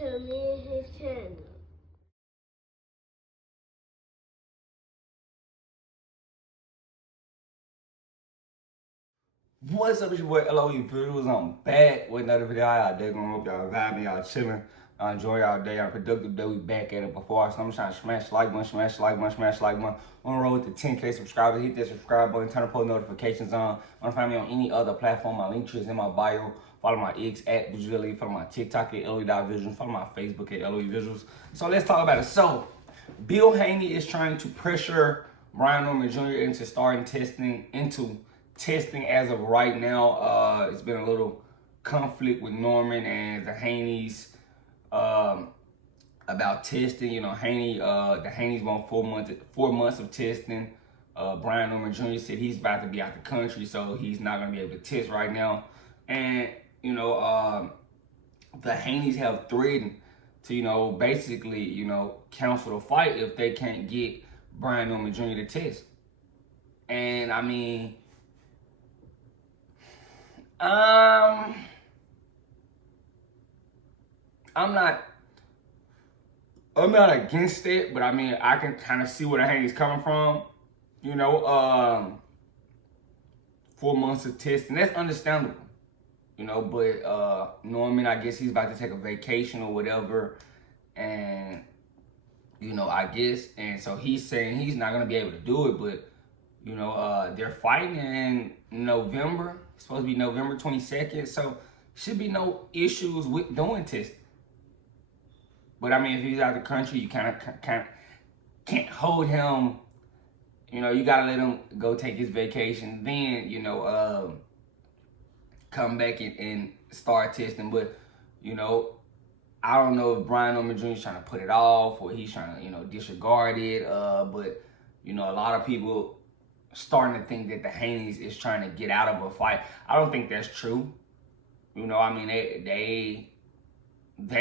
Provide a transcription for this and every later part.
to me and his channel. What's up, it's your boy LOE Visuals. I'm back with another video. How y'all day going? Hope y'all vibing, y'all chilling, y'all enjoy y'all day, y'all productive day. We back at it before. So I'm trying to smash the like button, smash the like button, smash the like button. On the road to 10K subscribers. Hit that subscribe button, turn the post notifications on. Want to find me on any other platform? My link tree is in my bio. Follow my X at Visually. Follow my TikTok at LOE.Visuals. Follow my Facebook at LOE Visuals. So let's talk about it. So Bill Haney is trying to pressure Brian Norman Jr. into testing as of right now. It's been a little conflict with Norman and the Haneys about testing. You know, the Haneys want 4 months of testing. Brian Norman Jr. said he's about to be out the country, so he's not going to be able to test right now. And you know, the Haneys have threatened to, you know, basically, you know, cancel the fight if they can't get Brian Norman Jr. to test. And I mean, I'm not against it, but I mean, I can kind of see where the Haney's coming from. You know, 4 months of testing, that's understandable. You know, but Norman, I guess he's about to take a vacation or whatever, and you know, I guess, and so he's saying he's not gonna be able to do it, but you know, they're fighting in November. It's supposed to be November 22nd, so should be no issues with doing testing. But I mean, if he's out of the country, you kind of can't hold him. You know, you gotta let him go take his vacation, then you know, come back and start testing. But you know, I don't know if Brian Norman Jr. is trying to put it off or he's trying to, you know, disregard it. But you know, a lot of people starting to think that the Haneys is trying to get out of a fight. I don't think that's true. You know, I mean, they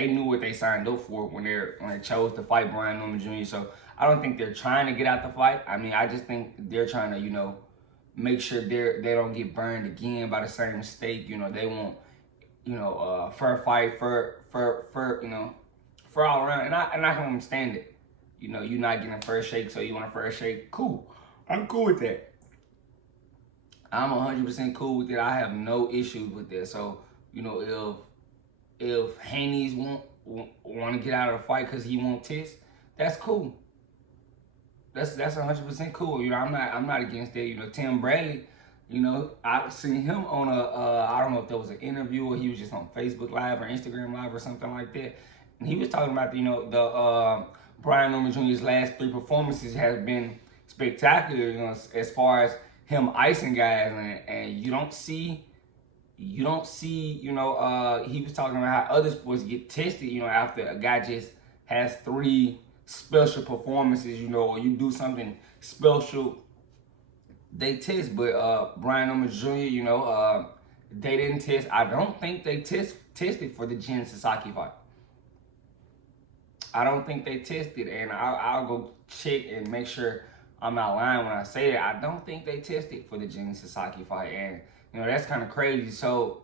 knew what they signed up for when they chose to fight Brian Norman Jr. So I don't think they're trying to get out the fight. I mean, I just think they're trying to, you know, make sure they don't get burned again by the same mistake. You know, they want, you know, fair fight, you know, fair all around. And I can understand it. You know, you're not getting a first shake, so you want a first shake. Cool. I'm cool with that. I'm 100% cool with it. I have no issues with that. So, you know, if Haney's want to get out of the fight because he won't test, that's cool. That's 100% cool. You know, I'm not against that. You know, Tim Bradley, you know, I've seen him on I don't know if there was an interview or he was just on Facebook Live or Instagram Live or something like that, and he was talking about, you know, the Brian Norman Jr.'s last 3 performances has been spectacular. You know, as far as him icing guys, and you don't see, you know, he was talking about how other sports get tested, you know, after a guy just has 3 special performances, you know, or you do something special, they test. But Brian Norman Jr., you know, they didn't test. I don't think they tested for the Jen Sasaki fight. I don't think they tested, and I'll go check and make sure I'm not lying when I say that. I don't think they tested for the Jen Sasaki fight, and you know, that's kind of crazy. So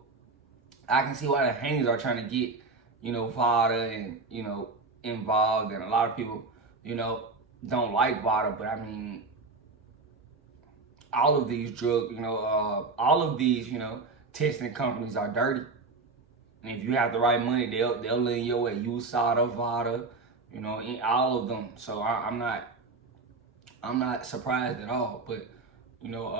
I can see why the Haneys are trying to get, you know, VADA and, you know, involved, and a lot of people, you know, don't like VADA, but I mean, all of these you know, testing companies are dirty. And if you have the right money, they'll lean your way. USADA, VADA, you know, all of them. So I'm not surprised at all. But you know,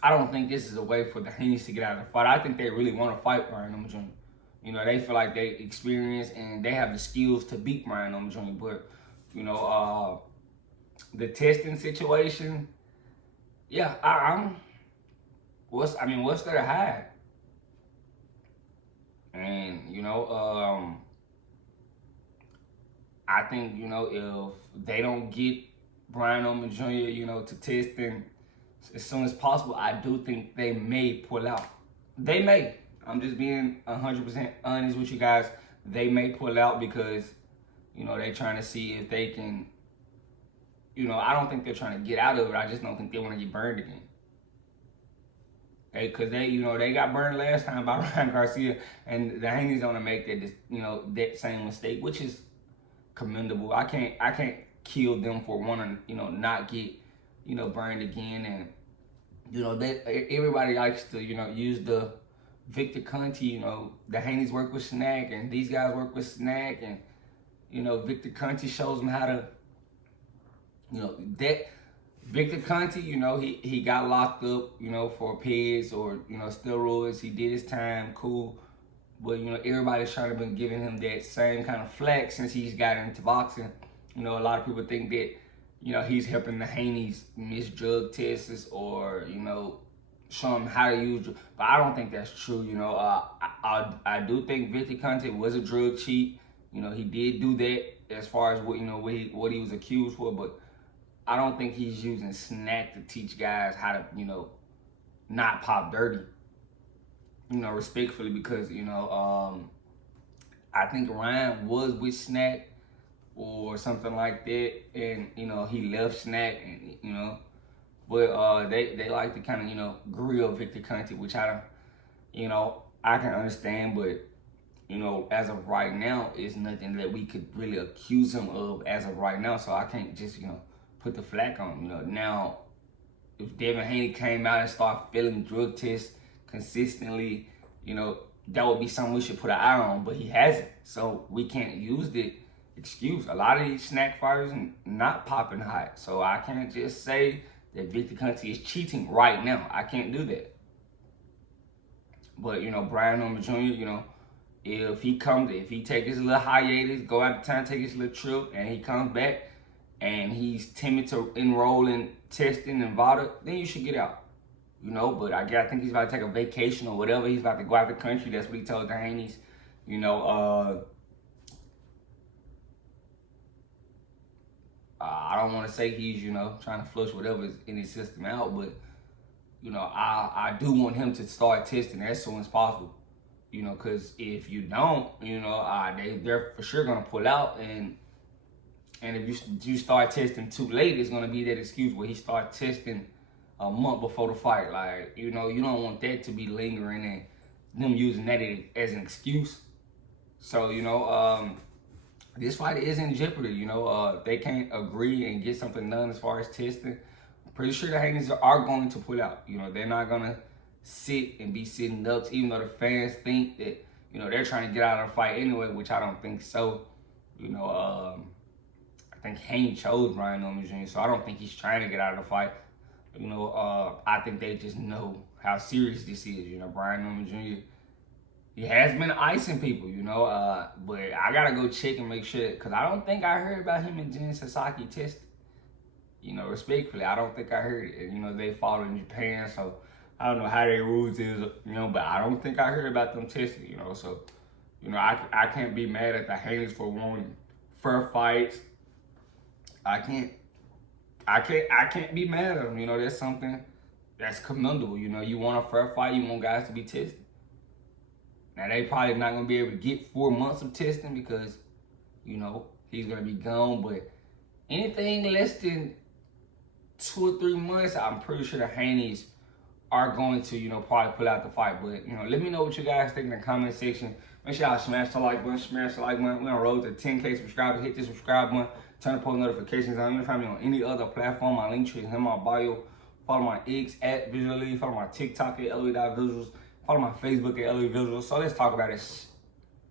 I don't think this is a way for the Haneys to get out of the fight. I think they really want to fight Brian Norman Jr. You know, they feel like they experience and they have the skills to beat Brian Norman Jr. But you know, the testing situation, yeah, what's there to hide? And you know, I think, you know, if they don't get Brian Norman Jr., you know, to testing as soon as possible, I do think they may pull out. They may. I'm just being 100% honest with you guys. They may pull out because, you know, they're trying to see if they can, you know, I don't think they're trying to get out of it. I just don't think they want to get burned again. Cause they got burned last time by Ryan Garcia, and the Haney's gonna make that, that same mistake, which is commendable. I can't kill them for wanting, not get, burned again. And, everybody likes to, use the Victor Conte, the Haney's work with Snack, and these guys work with Snack, and, Victor Conte shows them how to, that Victor Conte, he got locked up, for PEDs or, steroids. He did his time, cool. But, everybody's trying to been giving him that same kind of flack since he's got into boxing. A lot of people think that, he's helping the Haney's miss drug tests or, show them how to use drugs. But I don't think that's true, I do think Victor Conte was a drug cheat. He did do that as far as what, what he was accused for, but I don't think he's using Snack to teach guys how to, not pop dirty. Respectfully, because, I think Ryan was with Snack or something like that, and, he left Snack, and, but they like to kind of, grill Victor Conte, which I can understand, but, as of right now, it's nothing that we could really accuse him of as of right now, so I can't just, put the flack on him. Now, if Devin Haney came out and started failing drug tests consistently, that would be something we should put an eye on, but he hasn't. So we can't use the excuse. A lot of these Snack fighters not popping hot. So I can't just say that Victor Conte is cheating right now. I can't do that. But, Brian Norman Jr., if he take his little hiatus, go out of town, take his little trip, and he comes back, and he's timid to enroll in testing and VADA, then you should get out. But I think he's about to take a vacation or whatever. He's about to go out the country. That's what he told the Haney's. I don't want to say he's, trying to flush whatever's in his system out, but, I do want him to start testing as soon as possible. Because if you don't, they're for sure going to pull out, and if you start testing too late, it's gonna be that excuse where he start testing a month before the fight. Like, you don't want that to be lingering and them using that as an excuse. So, this fight is in jeopardy. If they can't agree and get something done as far as testing, I'm pretty sure the Haney's are going to pull out. They're not gonna sit and be sitting ducks, even though the fans think that, they're trying to get out of the fight anyway, which I don't think so. I think Haney chose Brian Norman Jr., so I don't think he's trying to get out of the fight. I think they just know how serious this is. Brian Norman Jr., he has been icing people, but I got to go check and make sure, because I don't think I heard about him and Jen Sasaki testing. Respectfully, I don't think I heard it. They fought in Japan, so I don't know how their rules is, but I don't think I heard about them testing, so, I can't be mad at the Haney's for wanting fair fights. I can't be mad at them. That's something that's commendable. You want a fair fight, you want guys to be tested. Now, they probably not going to be able to get 4 months of testing because, he's going to be gone. But anything less than 2 or 3 months, I'm pretty sure the Haney's are going to, probably pull out the fight. But, let me know what you guys think in the comment section. Make sure y'all smash the like button, We're on road to 10K subscribers. Hit the subscribe button. Turn the post notifications on. You can find me on any other platform. My link tree is in my bio. Follow my X at Visually. Follow my TikTok at LOE.Visuals. Follow my Facebook at LOE Visuals. So let's talk about this.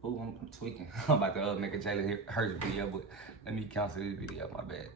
Ooh, I'm tweaking. I'm about to make a Jalen Hurts video, but let me cancel this video. My bad.